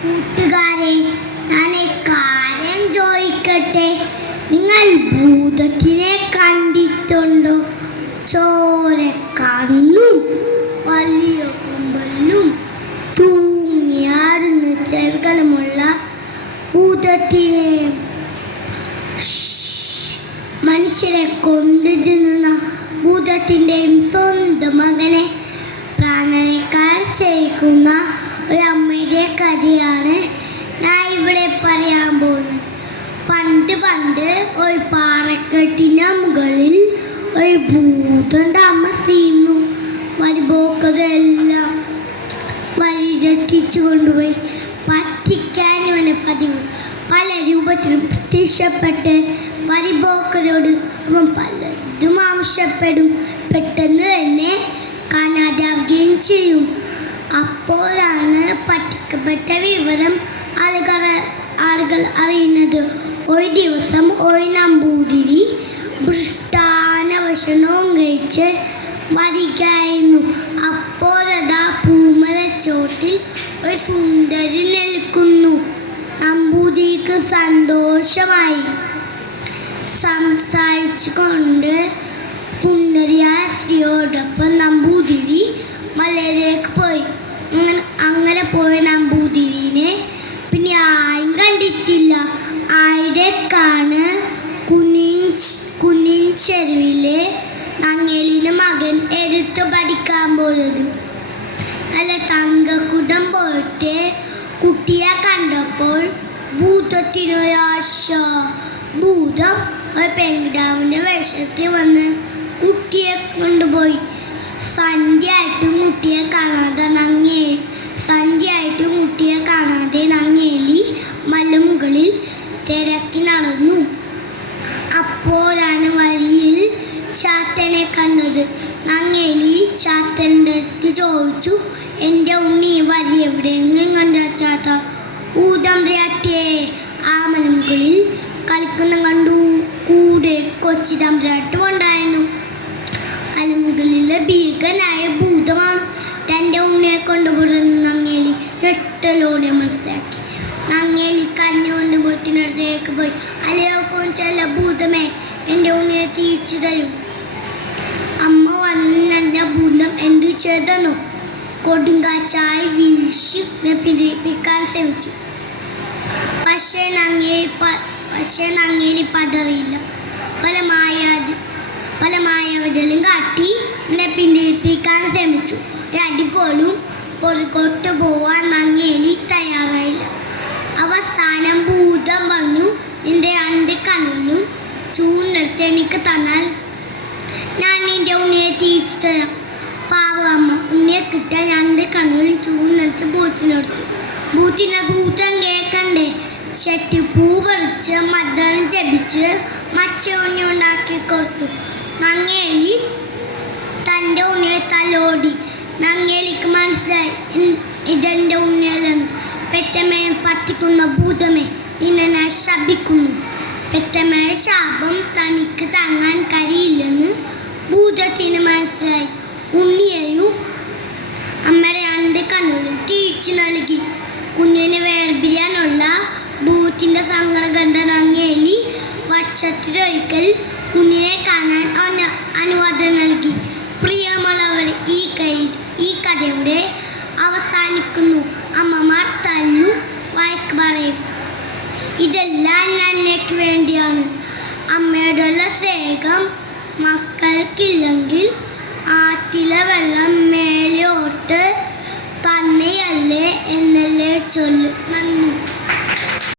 കൂട്ടുകാരെ, ഞാൻ കാര്യം ചോദിക്കട്ടെ, നിങ്ങൾ ഭൂതത്തിനെ കണ്ടിട്ടുണ്ടോ? ചോര കണ്ണും വലിയ കുമ്പലും തൂങ്ങിയാടുന്ന ചെവികളുമുള്ള ഭൂതത്തിനെ, മനുഷ്യരെ കൊന്നിരുന്ന ഭൂതത്തിൻ്റെയും സ്വന്തം മകനെ പ്രാണനേക്കാൾ സ്നേഹിക്കുന്ന ഒരു അമ്മയുടെ കഥയാണ് ഞാൻ ഇവിടെ പറയാൻ പോകുന്നത്. പണ്ട് ഒരു പാറക്കെട്ടിൻ്റെ മുകളിൽ ഒരു ഭൂതം താമസിക്കുന്നു. വരിപോക്കതെല്ലാം വഴിതെറ്റിച്ചു കൊണ്ടുപോയി പറ്റിക്കാൻ ഇവനെ പതിവ്. പല രൂപത്തിലും പ്രത്യക്ഷപ്പെട്ട് വരിപോക്കരോട് അവൻ പലതും ആവശ്യപ്പെടും. പെട്ടെന്ന് തന്നെ കാണാതാവുകയും ചെയ്യും. അപ്പോഴാണ് പറ്റിക്കപ്പെട്ട വിവരം ആളുകൾ അറിയുന്നത്. ഒരു ദിവസം ഒരു നമ്പൂതിരി ഭക്ഷണവും കഴിച്ച് വരികയായിരുന്നു. അപ്പോഴതാ പൂമരച്ചോട്ടിൽ ഒരു സുന്ദരി നിൽക്കുന്നു. നമ്പൂതിരിക്ക് സന്തോഷമായി. സംസാരിച്ചു കൊണ്ട് സുന്ദരിയായ സ്ത്രീയോടൊപ്പം നമ്പൂതിരി മലയിലേക്ക് പോയി. അങ്ങനെ പോയ നമ്പൂതിരിനെ പിന്നെ ആരും കണ്ടിട്ടില്ല. ആയിടക്കാണ് കുന്നിൻ ചെരുവിലെ നങ്ങേലിൻ്റെ മകൻ എഴുത്ത് പഠിക്കാൻ പോയത്. നല്ല തങ്കക്കുടം പോയിട്ട് കുട്ടിയെ കണ്ടപ്പോൾ ഭൂതത്തിനൊരാശ. ഭൂതം ഒരു പെൺകിടാവിൻ്റെ വേഷത്തിൽ വന്ന് കുട്ടിയെ കൊണ്ടുപോയി. സന്ധ്യയായിട്ടും കുട്ടിയെ കാണാതെ നങ്ങേലി മലമുകളിൽ തിരക്കി നടന്നു. അപ്പോഴാണ് വഴിയിൽ ചാത്തനെ കണ്ടത്. നങ്ങേലി ചാത്തൻ്റെ അടുത്ത് ചോദിച്ചു, എൻ്റെ ഉണ്ണി വരി എവിടെയെങ്കിലും കണ്ട ചാത്ത? ഊതം രാട്ടിയെ ആ മലമുകളിൽ കളിക്കുന്ന കണ്ടു. കൂടെ കൊച്ചി തമ്പുരാട്ടും ഉണ്ടായിരുന്നു. മലമുകളിലെ ഭീകരനായ ഭൂതമാണ് തൻ്റെ ഉണ്ണിയെ കൊണ്ടുപോകുന്ന നങ്ങേലി ഞെട്ടലോടെ മനസ്സിലാക്കി. നങ്ങേലി കരഞ്ഞുകൊണ്ട് ബോട്ടിനടുത്തേക്ക് പോയി, അല്ലയോ കൊഞ്ചല്ല ഭൂതമേ, എൻ്റെ ഉണ്ണിയെ തിരിച്ചു തരും. അമ്മ വന്ന ഭൂതം എന്തു ചെയ്തെന്നോ? കൊടുങ്കാറ്റായി വീശി പിടിപ്പിക്കാൻ ശ്രമിച്ചു. പക്ഷേ നങ്ങേലി പതറിയില്ല. പല മായാവതികളും കാട്ടി പിന്തിരിപ്പിക്കാൻ ശ്രമിച്ചു. അടി പോലും പുറകോട്ട് പോവാൻ നങ്ങേലി തയ്യാറായില്ല. അവസാനം ഭൂതം പറഞ്ഞു, നിന്റെ 2 കണ്ണുകളും ചൂന്നെടുത്ത് എനിക്ക് തന്നാൽ ഞാൻ നിന്റെ ഉണ്ണിയെ തിരിച്ചു തരാം. പാവമ്മ ഉണ്ണിയെ കിട്ടാൻ 2 കണ്ണുകളും ചൂന്നെടുത്ത് ഭൂത്തിനെടുത്തു. ഭൂത്തിൻ്റെ സൂത്രം കേൾക്കണ്ടേ? ചെട്ടിപ്പൂ പറിച്ച് മദ്ദളം ജപിച്ച് മച്ച ഉണ്ണി ഉണ്ടാക്കി കൊടുത്തു. നങ്ങേലി തൻ്റെ ഉണ്ണിയെ തലോടി. നങ്ങേലിക്ക് മനസ്സിലായി ഇതെൻ്റെ ഉണ്ണിയല്ലെന്ന്. പെറ്റമ്മയെ പറ്റിക്കുന്ന ഭൂതമേ, നിന്നെ ഞാൻ ശപിക്കുന്നു. പെറ്റമ്മയുടെ ശാപം തനിക്ക് താങ്ങാൻ കഴിയില്ലെന്ന് ഭൂതത്തിന് മനസ്സിലായി. ഉണ്ണിയെയും അമ്മയുടെ 2 കണ്ണുകളും തിരിച്ചു നൽകി. കുഞ്ഞിനെ വേർപിരിയാനുള്ള ഭൂതത്തിൻ്റെ സങ്കടം കണ്ട നങ്ങേലി വർഷത്തിലൊരിക്കൽ കുഞ്ഞിനെ കാണാൻ അനുവാദം നൽകി. പ്രിയമുള്ളവർ, ഈ കഥയുടെ അവസാനിക്കുന്നു. അമ്മമാർ തല്ലും വഴക്ക് പറയും. ഇതെല്ലാം നന്മയ്ക്ക് വേണ്ടിയാണ്. അമ്മയോടുള്ള സ്നേഹം മക്കൾക്കില്ലെങ്കിൽ ആറ്റിലെ വെള്ളം മേലോട്ട് തന്നെയല്ലേ എന്നല്ലേ ചൊല്ല്.